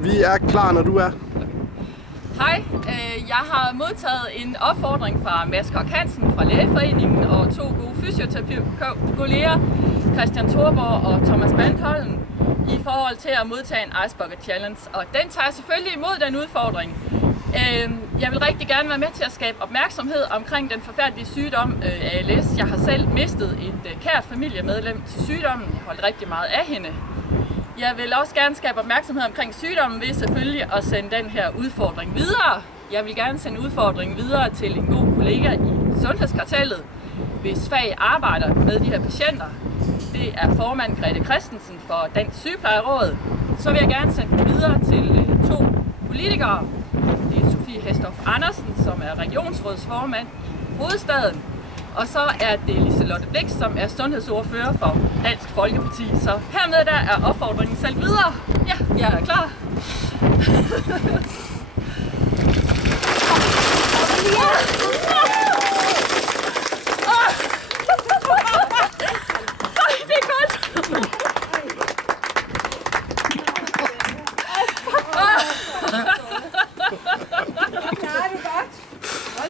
Vi er klar, når du er. Hej, jeg har modtaget en opfordring fra Mads Koch Hansen fra Lægeforeningen og to gode fysioterapeutkolleger, Christian Thorborg og Thomas Bandholm, i forhold til at modtage en Ice Bucket Challenge. Og den tager jeg selvfølgelig imod, den udfordring. Jeg vil rigtig gerne være med til at skabe opmærksomhed omkring den forfærdelige sygdom ALS. Jeg har selv mistet et kært familiemedlem til sygdommen. Jeg holdt rigtig meget af hende. Jeg vil også gerne skabe opmærksomhed omkring sygdommen ved selvfølgelig at sende den her udfordring videre. Jeg vil gerne sende udfordringen videre til en god kollega i Sundhedskartellet, hvis fag arbejder med de her patienter. Det er formand Grete Christensen for Dansk Sygeplejeråd. Så vil jeg gerne sende den videre til to politikere. Det er Sofie Hestorff Andersen, som er regionsrådsformand i hovedstaden. Og så er det Liselotte Blix, som er sundhedsordfører for Dansk Folkeparti. Så hermed der er opfordringen selv videre. Ja, jeg er klar.